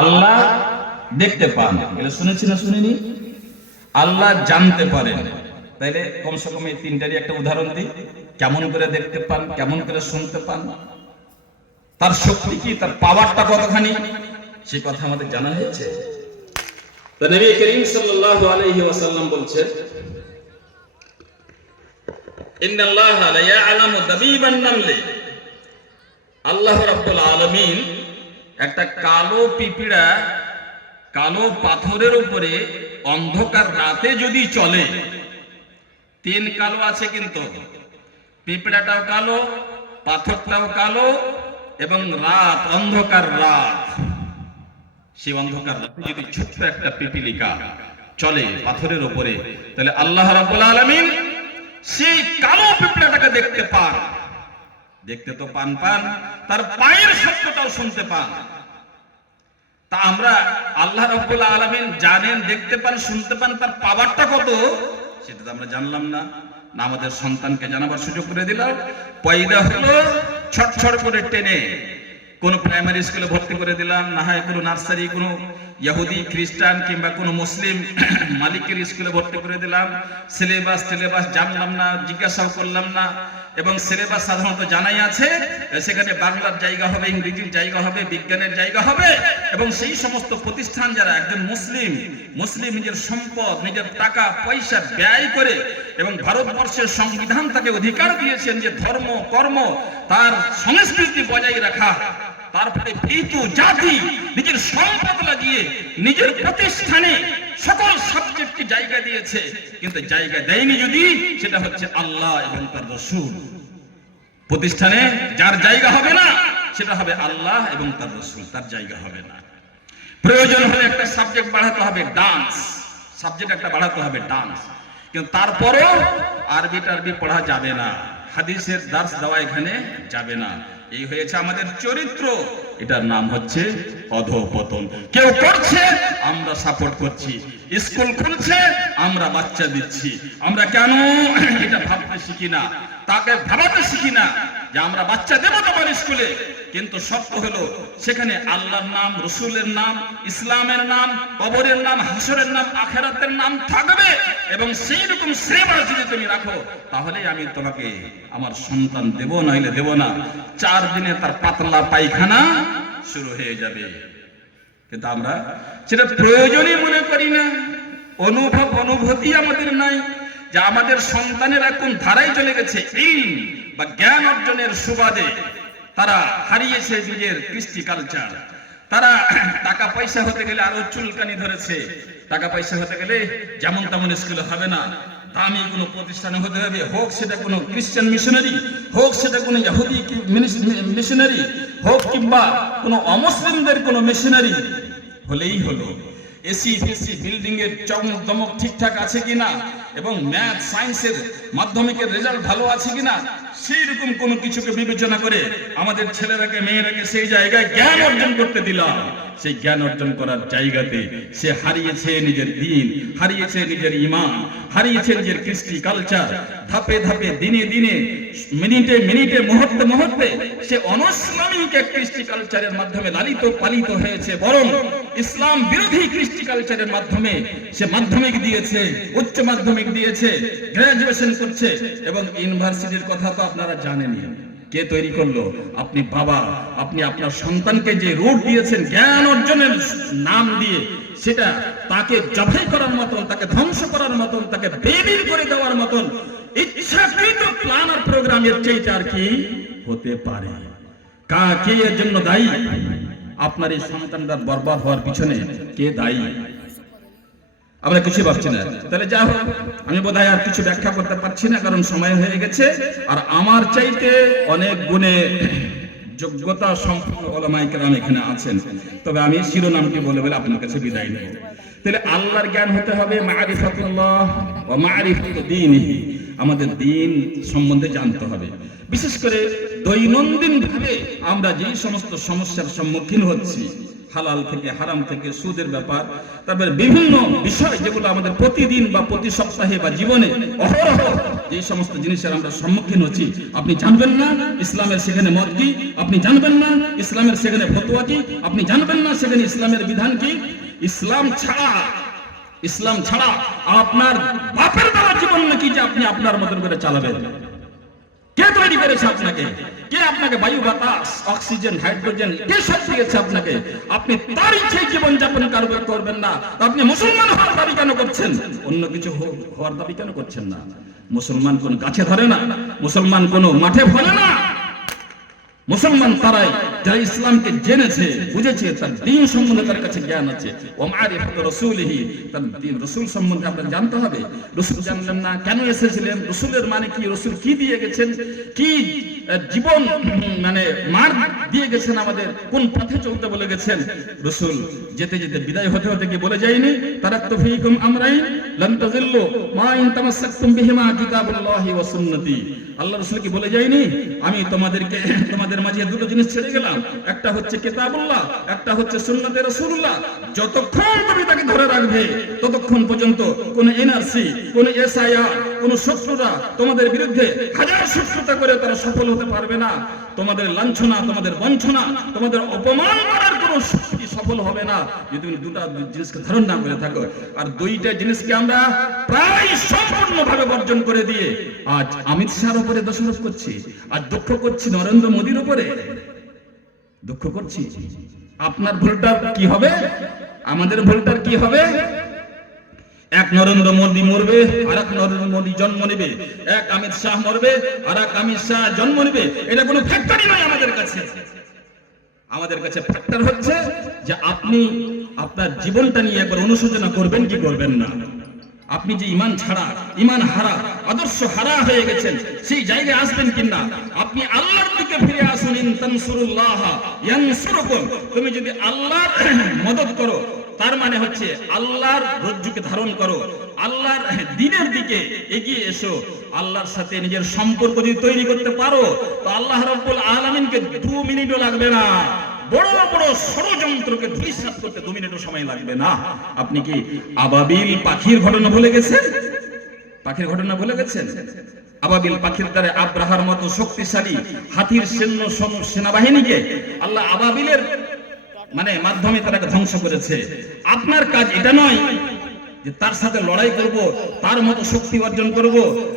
আল্লাহ দেখতে পান, এটা শুনেছি না শুনিনি? আল্লাহ জানতে পারেন, তাইলে কমসে কম এই তিনটারই একটা উদাহরণ দিই। কেমন করে দেখতে পান, কেমন করে শুনতে পান, তার শক্তি কি, তার পাওয়ারটা কতখানি, সে কথা আমাদের জানা হয়েছে। তো নবী করিম সাল্লাল্লাহু আলাইহি ওয়াসাল্লাম বলছেন, ইন্নাল্লাহা লা ইয়ালামু দাবিবান নামলি, আল্লাহ রাব্বুল আলামিন একটা কালো পিপিড়া কালো পাথরের উপরে অন্ধকার রাতে যদি চলে, তিন কালো আছে কিন্তু, পিঁপড়াটাও কালো, পাথরটাও কালো, এবং রাত, অন্ধকার রাত, সেই অন্ধকার রাতে যদি ছোট্ট একটা পিপিলিকা চলে পাথরের উপরে, তাহলে আল্লাহ রাব্বুল আলামিন সেই কালো পিঁপড়াটাকে দেখতে পান। দেখতে তো পান, তার পায়ের শব্দটাও শুনতে পান। তা আমরা আল্লাহ রাব্বুল আলামিন জানেন, দেখতে পান, শুনতে পান, তার পাওয়ারটা কত সেটা তো আমরা জানলাম না। আমাদের সন্তানকে জানাবার সুযোগ করে দিলাম। পয়দা হলো, ছটছট করে টেনে কোন প্রাইমারি স্কুলে ভর্তি করে দিলাম, না হয় কোনো নার্সারি, কোনো ইহুদি খ্রিস্টান কিংবা কোনো মুসলিম মালিকের স্কুলে ভর্তি করে দিলাম। সিলেবাস জানলাম না, জিজ্ঞাসাও করলাম না, এবং সিলেবাস সাধারণত জানাই আছে, সেখানে বাংলার জায়গা হবে, ইংরেজির জায়গা হবে, বিজ্ঞানের জায়গা হবে। এবং সেই সমস্ত প্রতিষ্ঠান যারা একজন মুসলিম নিজের সম্পদ, নিজের টাকা পয়সা ব্যয় করে, এবং ভারতবর্ষের সংবিধান তাকে অধিকার দিয়েছেন যে ধর্ম, কর্ম, তার সংস্কৃতি বজায় রাখা, তারপরে ভীতু জাতি নিজের সম্পদ লাগিয়ে নিজের প্রতিষ্ঠানে সকল সাবজেক্টকে জায়গা দিয়েছে, কিন্তু জায়গা দেয়নি যদি, সেটা হচ্ছে আল্লাহ এবং তার রাসূল। প্রতিষ্ঠানে যার জায়গা হবে না, সেটা হবে আল্লাহ এবং তার রাসূল, তার জায়গা হবে না। প্রয়োজন হলে একটা সাবজেক্ট বাড়াতে হবে, ডান্স সাবজেক্ট একটা বাড়াতে হবে, ডান্স, কিন্তু তারপরেও আরবি পড়া যাবে না, হাদিসের দার্স দেওয়া এখানে যাবে না। এই হয়েছে আমাদের চরিত্র, এটার নাম হচ্ছে অধঃপতন। কেউ করছে, আমরা সাপোর্ট করছি, স্কুল খুলছে, আমরা বাচ্চা দিচ্ছি। আমরা কেন এটা ভাবতে শিখি না, তাকে ভাবাতে শিখি না যে আমরা বাচ্চা দেবো তোমার স্কুলে, কিন্তু সত্য হলো সেখানে আল্লাহর নাম, রসুলের নাম, ইসলামের নাম, কবরের নাম, হাসরের নাম, আখিরাতের নাম থাকবে। এবং সেই রকম সেবা যদি তুমি রাখো, তাহলে আমি তোমাকে আমার সন্তান দেব, নইলে দেব না। 4 দিনে তার পাতলা পায়খানা শুরু হয়ে যাবে। কিন্তু আমরা সেটা প্রয়োজনই মনে করি না, অনুভূতি আমাদের নাই যে আমাদের সন্তানেরা কোন ধারায় চলে গেছে। ইলম বা জ্ঞান অর্জনের সুবাদে তারা হারিয়েছে নিজের কৃষ্টি কালচার। তারা টাকা পয়সা হতে গেলে আরো চুলকানি ধরেছে, টাকা পয়সা হতে গেলে যেমন তেমন স্কুলে হবে না, দামি কোনো প্রতিষ্ঠানে হতে হবে, হোক সেটা কোনো খ্রিস্টান মিশনারি, হোক সেটা কোনো ইহুদি মিশনারি, হোক কিংবা কোনো অমুসলিমদের কোনো মিশনারি হলেই হলো। এসি ফেসি বিল্ডিং এর চমক দমক ঠিকঠাক আছে কিনা, এবং ম্যাথ সায়েন্সের মাধ্যমিকের রেজাল্ট ভালো আছে কিনা, সেই রকম কোনো কিছুকে বিবেচনা করে আমাদের ছেলেরাকে মেয়েরাকে সেই জায়গায় জ্ঞান অর্জন করতে দিলাম। সেই জ্ঞান অর্জন করার জায়গাতে সে হারিয়েছে নিজের দ্বীন, হারিয়েছে নিজের ঈমান, হারিয়েছে নিজের কৃষ্টি কালচার। ধাপে ধাপে, দিনে দিনে, মিনিটে, মুহূর্তে সে অনইসলামিক এক কৃষ্টি কালচারের মাধ্যমে লালিত পালিত হয়েছে। বরং ইসলাম বিরোধী কৃষ্টি কালচারের মাধ্যমে সে মাধ্যমিক দিয়েছে, উচ্চ মাধ্যমিক দিয়েছে, গ্রাজুয়েশন করছে, এবং ইউনিভার্সিটির কথা তো আপনারা জানেনই। কে তৈরি করলো? আপনি বাবা। আপনি আপনার সন্তানকে যে রুট দিয়েছেন জ্ঞান অর্জনের নাম দিয়ে, সেটা তাকে জবাই করার মতন, তাকে ধ্বংস করার মতন, তাকে বেবির করে দেওয়ার মতন ইচ্ছাকৃত প্ল্যান আর প্রোগ্রামের চাইতে আর কি হতে পারে? কে এর জন্য দায়ী? আপনার এই সন্তানরা বরবাদ হওয়ার পিছনে কে দায়ী? আমরা কিছু ভাবছি না। তাহলে যা হোক, আমি বোধহয় আর কিছু ব্যাখ্যা করতে পারছি না, কারণ সময় হয়ে গেছে। আর আমার চাইতে অনেক গুণে যোগ্যতা সম্পন্ন উলামায়ে কেরাম এখানে আছেন, তবে আমি শিরোনামটি বলে আপনার কাছে বিদায় নেব। তাহলে আল্লাহর জ্ঞান হতে হবে, মারিফাতুল্লাহ ওয়া মারিফাতু দীনিহি, আমাদের দ্বীন সম্বন্ধে জানতে হবে। বিশেষ করে দৈনন্দিন ভাবে আমরা যেই সমস্ত সমস্যার সম্মুখীন হচ্ছি, হালাল থেকে, হারাম থেকে, সুদের ব্যাপার, তারপরে বিভিন্ন বিষয় যেগুলো আমাদের প্রতিদিন বা প্রতি সপ্তাহে বা জীবনে অহরহ যে সমস্ত জিনিসের আমরা সম্মুখীন হচ্ছি, আপনি জানবেন না ইসলামের সেখানে মত কি, আপনি জানবেন না ইসলামের সেখানে ফতোয়া কি, আপনি জানবেন না সেখানে ইসলামের বিধান কি। ইসলাম ছাড়া আপনার বাপের দ্বারা জীবন নাকি যে আপনি আপনার মতন করে চালাবেন। কে তৈরি করেছে আপনাকে? কে আপনাকে বায়ু, বাতাস, অক্সিজেন, হাইড্রোজেন কে সব দিয়েছে আপনাকে? আপনি তার ইচ্ছায় জীবন যাপন করবেন না। আপনি মুসলমান হওয়ার দাবি কেন করছেন? অন্য কিছু হওয়ার দাবি কেন করছেন না? মুসলমান কোন গাছে ধরে না, মুসলমান কোন মাঠে ভরে না। মুসলমান তারাই যারা ইসলামকে জেনেছে, বুঝেছে, তার দ্বীন সম্বন্ধে তার কাছে জ্ঞান আছে। ওয়া মারিফাতু রাসূলিহি, তার দ্বীন, রাসূল সম্বন্ধে আপনাকে জানতে হবে। রাসূল জানলেন না, কেন এসেছিলেন, রাসূলের মানে কি, রাসূল কি দিয়ে গেছেন, কি জীবন মানে মার দিয়ে গেছেন, আমাদের কোন পথে চলতে বলে গেছেন। রাসূল যেতে যেতে বিদায় হতে হতে কি বলে যায়নি, তারাকতু ফীকুম আমরাইন লান তাযিল্লু মা ইন তামাসসাকতুম বিহিমা কিতাবুল্লাহি ওয়া সুন্নতি। আল্লাহ রাসূল কি বলে যায়নি, আমি তোমাদের মাঝে দুটো জিনিস ছেড়ে গেলাম, একটা হচ্ছে কিতাবুল্লাহ, একটা হচ্ছে সুন্নতে রাসূলুল্লাহ। যতক্ষণ তুমি তাকে ধরে রাখবে ততক্ষণ পর্যন্ত কোন এনআরসি, কোন এসআইআর, কোন শত্রুরা তোমাদের বিরুদ্ধে হাজার শত্রুতা করে তারা সফল হতে পারবে না। তোমাদের লাঞ্ছনা, তোমাদের বঞ্চনা, তোমাদের অপমান করার কোন শক্তি সফল হবে না যদি তুমি দুটো জিনিসকে ধারণ না করে থাকো। আর দুইটা জিনিসকে আমরা প্রায় সম্পূর্ণভাবে বর্জন করে দিয়ে আজ অমিত শাহর উপরে দোষারোপ করছি, আর দুঃখ করছি নরেন্দ্র মোদীর উপরে, দুঃখ করছি। আপনার ভুলটার কি হবে, আমাদের ভুলটার কি হবে? এক নরেন্দ্র মোদী মরবে, আর এক নরেন্দ্র মোদী জন্ম নেবে। এক অমিত শাহ মরবে, আর এক অমিত শাহ জন্ম নেবে। এটা কোনো ফ্যাক্টরি নয় আমাদের কাছে। আমাদের কাছে ফ্যাক্টর হচ্ছে যে আপনি আপনার জীবনটা নিয়ে একবার অনুশোচনা করবেন কি করবেন না। আপনি যে ঈমান ছাড়া, ঈমান হারা, আদর্শ হারা হয়ে গেছেন, সেই জায়গায় আসবেন কিনা। আপনি আল্লাহর দিকে ফিরে আসুন। ইন তানসুরুল্লাহ ইয়ানসুরকুম, তুমি যদি আল্লাহর মদদ করো, তার মানে হচ্ছে আল্লাহর রজ্জুকে ধারণ করো, আল্লাহর দ্বীনের দিকে এগিয়ে এসো। আল্লাহর সাথে নিজের সম্পর্ক যদি তৈরি করতে পারো, তো আল্লাহ রাব্বুল আলামিনকে 2 মিনিটও লাগবে না। বড় বড় ষড়যন্ত্রকে ধূলিসাৎ করতে 2 মিনিটও সময় লাগবে না। আপনি কি আবাবিল পাখির ঘটনা ভুলে গেছেন? পাখির ঘটনা ভুলে গেছেন? আবাবিল পাখির দ্বারা আব্রাহার মতো শক্তিশালী হাতির সেনাবাহিনীকে আল্লাহ আবাবিলের মানে মাধ্যমে তারাকে ধ্বংস করেছে। আপনার কাজ এটা নয় যে তার সাথে লড়াই করব, তার মতো শক্তি অর্জন করব,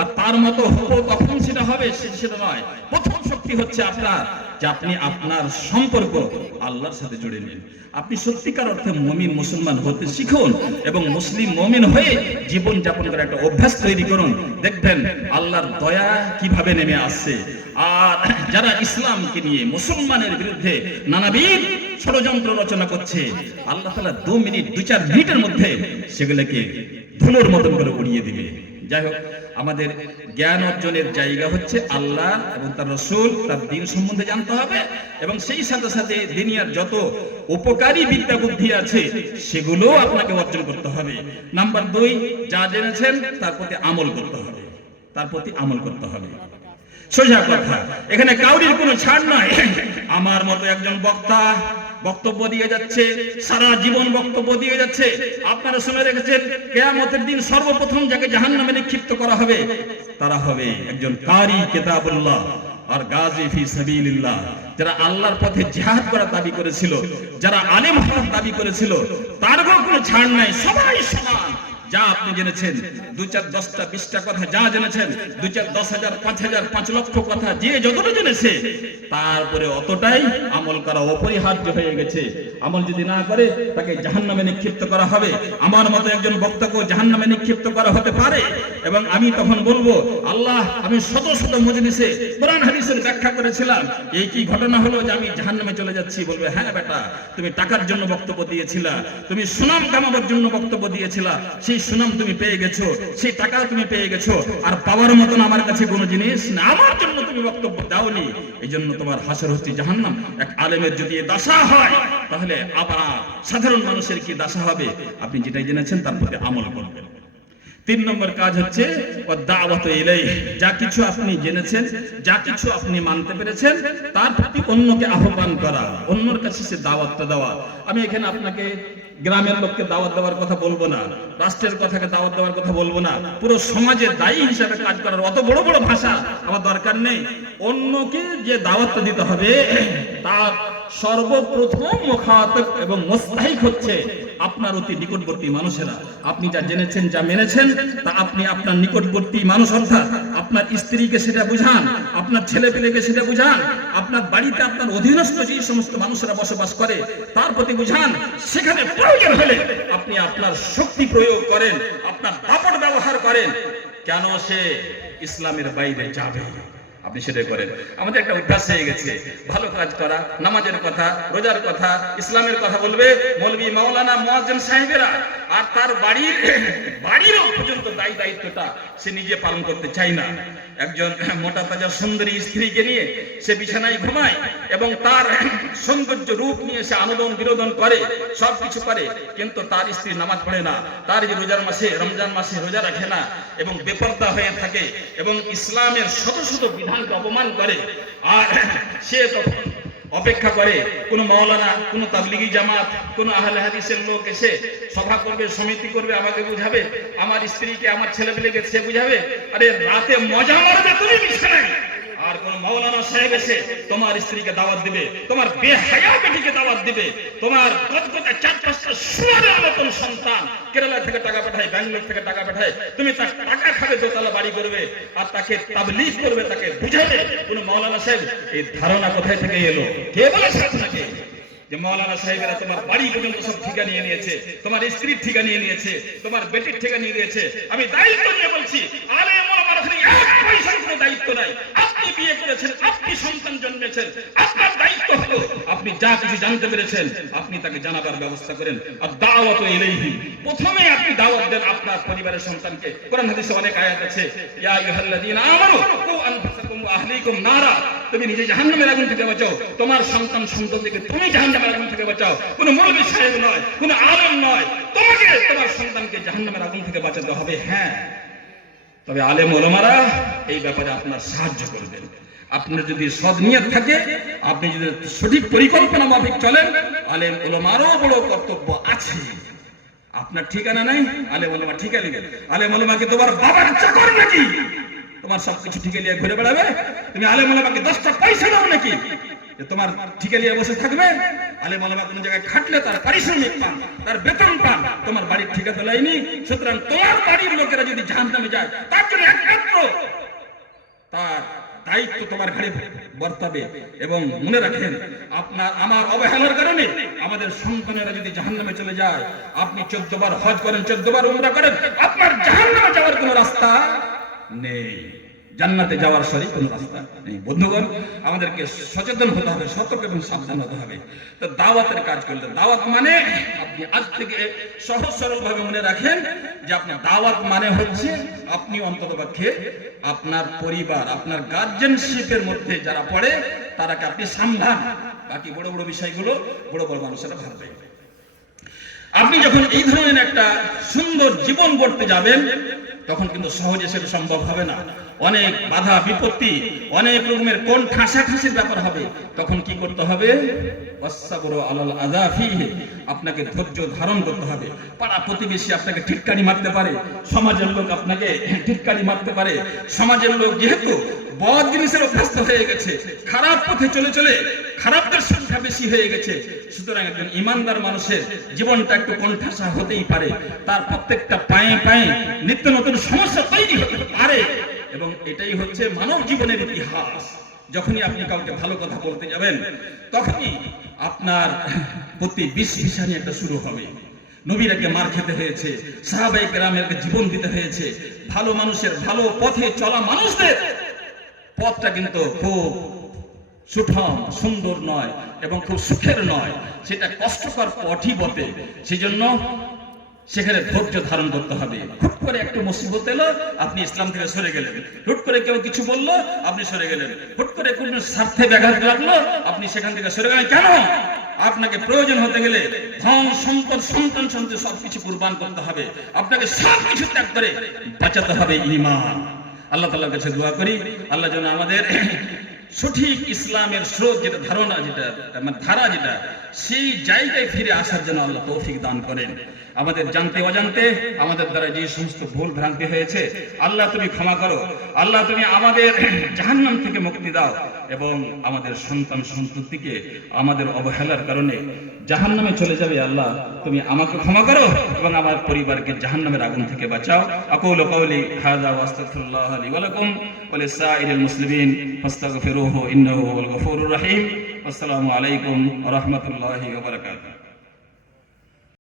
আর তার মতো হবো তখন সেটা হবে, সেটা নয়। প্রথম শক্তি হচ্ছে আপনার, যে আপনি আপনার সম্পর্ক আল্লাহর সাথে জুড়ে নিন। আপনি সত্যিকার অর্থে মুমিন মুসলমান হতে শিখুন এবং মুসলিম মুমিন হয়ে জীবন যাপন করার একটা অভ্যাস তৈরি করুন। দেখবেন আল্লাহর দয়া কিভাবে নেমে আসছে। আর যারা ইসলামকে নিয়ে মুসলমানের বিরুদ্ধে নানাবিধ ষড়যন্ত্র রচনা করছে, আল্লাহ তাআলা 2 মিনিট 2-4 মিনিটের মধ্যে সেগুলোকে ধুলোর মতন করে উড়িয়ে দিবে। যাই হোক, আমাদের জ্ঞান অর্জনের জায়গা হচ্ছে আল্লাহ এবং তার রাসূল, তার দ্বীন সম্বন্ধে জানতে হবে এবং সেই সাথে সাথে দুনিয়ার যত উপকারী বিদ্যা বুদ্ধি আছে সেগুলো আপনাকে অর্জন করতে হবে। নাম্বার 2, যা জেনেছেন তার প্রতি আমল করতে হবে, তার প্রতি আমল করতে হবে। সোজা কথা, এখানে কাউরির কোনো ছাড় নাই। আমার মতো একজন বক্তা বক্তব্য দিয়ে যাচ্ছে, সারা জীবন বক্তব্য দিয়ে যাচ্ছে। আপনারা শুনে রেখেছেন, কিয়ামতের দিন সর্বপ্রথম যাকে জাহান্নামে নিক্ষিপ্ত করা হবে তারা হবে একজন কারি কিতাবুল্লাহ আর গাজী ফি সাবিলিল্লাহ। যারা আল্লাহর পথে জিহাদ করার দাবি করেছিল, যারা আলেম হওয়ার দাবি করেছিল, তার কোনো ছাড় নাই, সবাই সমান। যা আপনি জেনেছেন 2-4 10টা 20টা কথা যা জেনেছেন, 2-4 10,000 5,000 5 লক্ষ কথা যে যতটা জেনেছে, তারপরে অতটাই আমল করা অপরিহার্য হয়ে গেছে। আমল যদি না করে তাকে জাহান্নামে নিক্ষিপ্ত করা হবে। আমার মতো একজন বক্তাকেও জাহান্নামে নিক্ষিপ্ত করা হতে পারে। এবং আমি তখন বলবো, আল্লাহ, আমি শত শত মজলিসে কোরআন হাদিসের ব্যাখ্যা করেছিলাম, এই কি ঘটনা হলো যে আমি জাহান্নামে চলে যাচ্ছি? বলবে, হ্যাঁ বেটা, তুমি টাকার জন্য বক্তব্য দিয়েছিলা, তুমি সুনাম কামাবার জন্য বক্তব্য দিয়েছিলা, সেই সুনাম তুমি পেয়ে গেছো, সেই টাকা তুমি পেয়ে গেছো, আর পাওয়ার মতন আমার কাছে কোনো জিনিস না, আমার জন্য তুমি বক্তব্য দাওনি, এই জন্য তোমার হাসর হচ্ছে জাহান্নাম। এক আলেমের যদি দশা হয়, তাহলে আবার সাধারণ মানুষের কি দশা হবে? আপনি যেটাই জেনেছেন তার প্রতি আমল করবেন। তিন নম্বর কাজ হচ্ছে দাওয়াত ইলাইহি, যা কিছু আপনি জেনেছেন, যা কিছু আপনি মানতে পেরেছেন, তার প্রতি অন্যকে আহ্বান করা, অন্যর কাছে সে দাওয়াতটা দেওয়া। আমি এখানে আপনাকে গ্রামের লোককে দাওয়াত দেওয়ার কথা বলবো না, রাষ্ট্রের কথাকে দাওয়াত দেওয়ার কথা বলবো না, পুরো সমাজের দায়ী হিসাবে কাজ করার অত বড় বড় ভাষা আমার দরকার নেই। অন্যকে যে দাওয়াতটা দিতে হবে তার সর্বপ্রথম মুখাতাব এবং মুস্তাহিক হচ্ছে আপনার অতি নিকটবর্তী মানুষেরা। আপনি যা জেনেছেন, যা মেনেছেন, তা আপনি আপনার নিকটবর্তী মানুষ, অর্থাৎ আপনার স্ত্রীকে সেটা বুঝান, আপনার ছেলে পেলেকে সেটা বুঝান, আপনার বাড়িতে আপনার অধীনস্থ যে সমস্ত মানুষেরা বসবাস করে তার প্রতি বুঝান। সেখানে প্রয়োজন হলে আপনি আপনার শক্তি প্রয়োগ করেন, আপনার দাপট ব্যবহার করেন। কেন সে ইসলামের বাইরে যাবে, আপনি সেটাই করেন। আমাদের একটা অভ্যাস হয়ে গেছে ভালো কাজ করা, নামাজের কথা, রোজার কথা, ইসলামের কথা বলবে মৌলভী, মাওলানা, মুয়াজ্জিন সাহেবেরা, আর তার বাড়ির পর্যন্ত দায়িত্বটা সে নিজে পালন করতে চায় না। একজন মোটা তাজা সুন্দরী স্ত্রীকে নিয়ে সে বিছানায় ঘুমায় এবং তার সৌন্দর্য রূপ নিয়ে সে আনোদন বিনোদন করে, সবকিছু করে, কিন্তু তার স্ত্রী নামাজ পড়ে না, তার যে রোজার মাসে, রমজান মাসে রোজা রাখে না এবং বেপরদা হয়ে থাকে এবং ইসলামের শত শত বিধানকে অপমান করে। আর সে তখন অপেক্ষা করে কোন মাওলানা, কোন তাবলিগি জামাত, কোন আহলে হাদিসের লোক এসে সভা করবে, সমিতি করবে, আমাকে বুঝাবে, আমার স্ত্রীকে, আমার ছেলেপেলেকে সে বুঝাবে। আরে রাতে মজা মারবে তুমি বিছানায়, আর কোন মাওলানা সাহেব এসে তোমার স্ত্রীকে দাওয়াত দিবে, তোমার বেহায়া বেটিকে দাওয়াত দিবে, তোমার গদগদা চার পাঁচটা শুয়ারের মতন সন্তান কেরালা থেকে টাকা পাঠায়, ব্যাঙ্গালোর থেকে টাকা পাঠায়, তুমি তার টাকা খাবে, দোতলা বাড়ি করবে আর তাকে তাবলীগ করবে, তাকে বুঝাবে। কোন মাওলানা সাহেব, এই ধারণা কোথায় থেকে এলো? কে বলেছে আপনাকে যে মাওলানা সাহেবেরা তোমার বাড়ি পর্যন্ত সব ঠিকা নিয়ে নিয়েছে, তোমার স্ত্রীর ঠিকা নিয়ে নিয়েছে, তোমার বেটির ঠিকা নিয়ে নিয়েছে? আমি দায়িত্ব নিয়ে বলছি, আরে আমার ওখানে এক পয়সার কোনো দায়িত্ব নাই। আপনি বিয়ে করেছেন, আপনি সন্তান জন্মেছেন, আপনার দায়িত্ব হলো আপনি যা কিছু জানতে পেরেছেন আপনি তাকে জানাবার ব্যবস্থা করেন। আর দাওয়াত ইলাইহি, প্রথমে আপনি দাওয়াত দেন আপনার পরিবারের সন্তানকে। কোরআন হাদিসে অনেক আয়াত আছে, ইয়া আইয়ুহাল্লাযীনা আমানু কু আনফুসাকুম ওয়া আহলিকুম নারা, তুমি নিজে জাহান্নামের আগুন থেকে বাঁচাও, তোমার সন্তান সন্ততিকে তুমি জাহান্নামের আগুন থেকে বাঁচাও। কোন মৌলভী সাহেব নয়, কোন আলেম নয়, তোমাকে তোমার সন্তানকে জাহান্নামের আগুন থেকে বাঁচাতে হবে। হ্যাঁ, তবে আলেম ওলামারা এই ব্যাপারে আপনার সাহায্য করবেন। আপনার যদি সৎ নিয়ত থাকে, আপনি যদি সঠিক পরিকল্পনা মাফিক চলেন, আলেম ওলামারও বড় কর্তব্য আছে। আপনার ঠিকানা নাই, আলেম ওলামা ঠিকা নেবেন। আলেম ওলামাকে তোমার বাবার চাকর নাকি তোমার সবকিছু ঠিকা নিয়ে ঘুরে বেড়াবে? তুমি আলেম ওলামাকে 10টা পয়সা দাও নাকি যে তোমার ঠিকা নিয়ে বসে থাকবে? আলেম ওলামা কোন জায়গায় খাটলে তার পারিশ্রমিক পান, তার বেতন পান, তোমার বাড়ির ঠিকা তো লাইনি। সুতরাং তোমার বাড়ির লোকেরা যদি জাহান্নামে যায়, তার জন্য একমাত্র তার দায়িত্ব তোমার ঘাড়ে বর্তাবে। এবং মনে রাখেন, আপনার আমার অবহেলার কারণে আমাদের সন্তানেরা যদি জাহান্নামে চলে যায়, আপনি 14 বার হজ করেন, 14 বার উমরা করেন, আপনার জাহান্নামে যাওয়ার কোনো রাস্তা নেই, জান্নাতে যাওয়ার সঠিক কোনো রাস্তা নেই। বন্ধুগণ, আমাদেরকে সচেতন হতে হবে, সতর্ক এবং সাবধান হতে হবে। তো দাওয়াতের কাজ করলে, দাওয়াত মানে আপনি আজ থেকে সহজ সরল ভাবে মনে রাখেন যে আপনার দাওয়াত মানে হচ্ছে আপনি অন্ততপক্ষে আপনার পরিবার, আপনার গার্জেনশিপের মধ্যে যারা পড়ে তারাকে আপনি সামলান। বাকি বড় বড় বিষয়গুলো বড় বড় মানুষেরা ভাববে। আপনি যখন এই ধরনের একটা সুন্দর জীবন গড়তে যাবেন, তখন কিন্তু সহজে সেটা সম্ভব হবে না। অনেক বাধা বিপত্তি, অনেক রকমের কোন ঠাসাঠাসির ব্যাপার হবে। তখন কি করতে হবে? ওয়াসসাবরু আলাল আযা ফীহি, আপনাকে ধৈর্য ধারণ করতে হবে। পাড়া প্রতিবেশী আপনাকে টিটকারি মারতে পারে, সমাজের লোক আপনাকে টিটকারি মারতে পারে। সমাজের লোক যেহেতু বদ জিনিসের অভ্যস্ত হয়ে গেছে, খারাপ পথে চলে চলে খারাপদের সংখ্যা বেশি হয়ে গেছে, সুতরাং একজন ইমানদার মানুষের জীবনটা একটু কোণঠাসা হতেই পারে। তার প্রত্যেকটা পায়ে পায়ে নিত্য নতুন সমস্যা তৈরি হতে পারে, এবং এটাই হচ্ছে মানব জীবনের ইতিহাস। যখনই আপনি কাউকে ভালো কথা বলতে যাবেন, তখনই আপনার প্রতি বিষ ভিসানি একটা শুরু হবে। নবীরাকে মার খেতে হয়েছে, সাহাবায়ে কেরামেরকে জীবন দিতে হয়েছে। ভালো মানুষের, ভালো পথে চলা মানুষদের পথটা কিন্তু খুব সুঠাম, সুন্দর নয় এবং খুব সুখের নয়, সেটা কষ্টকর পথই বটে। সেজন্য সেখানে ধৈর্য ধারণ করতে হবে। হুট করে একটু মুসিবত এলো, আপনি ইসলাম থেকে সরে গেলেন। হুট করে কেউ কিছু বললো, আপনি সরে গেলেন। হুট করে কোন স্বার্থে ব্যাঘাত লাগলো, আপনি সেখান থেকে সরে গেলেন। কেন? আপনাকে প্রয়োজন হতে গেলে ধন সম্পদ সন্তান সন্ততি সবকিছু কুরবান করতে হবে, আপনাকে সবকিছু ত্যাগ করে বাঁচাতে হবে ঈমান। আল্লাহ তাআলার কাছে দোয়া করি আল্লাহ যেন আমাদের সঠিক ইসলামের স্রোত যেটা ধারণা যেটা মানে ধারা যেটা সেই জায়গায় ফিরে আসার জন্য আল্লাহ তৌফিক দান করেন। আমাদের জানতে অজান্তে আমাদের দ্বারা যে সমস্ত ভুল ভ্রান্তি হয়েছে আল্লাহ তুমি ক্ষমা করো। আল্লাহ তুমি আমাদের জাহান্নাম থেকে মুক্তি দাও এবং আমাদের সন্তান সন্ততিকে আমাদের অবহেলার কারণে জাহান্নামে চলে যাবে আল্লাহ তুমি আমাকে ক্ষমা করো এবং আমার পরিবারকে জাহান্নামের আগুন থেকে বাঁচাও। আকুলু কওলি হাযা ওয়া আস্তাগফিরুল্লাহ লি ওয়া লাকুম ওয়া লিসাইরিল মুসলিমিন ফাস্তাগফিরুহু ইন্নাহু হুয়াল গফুরুর রহিম। আসসালামু আলাইকুম ওয়া রাহমাতুল্লাহি ওয়া বারাকাতুহু।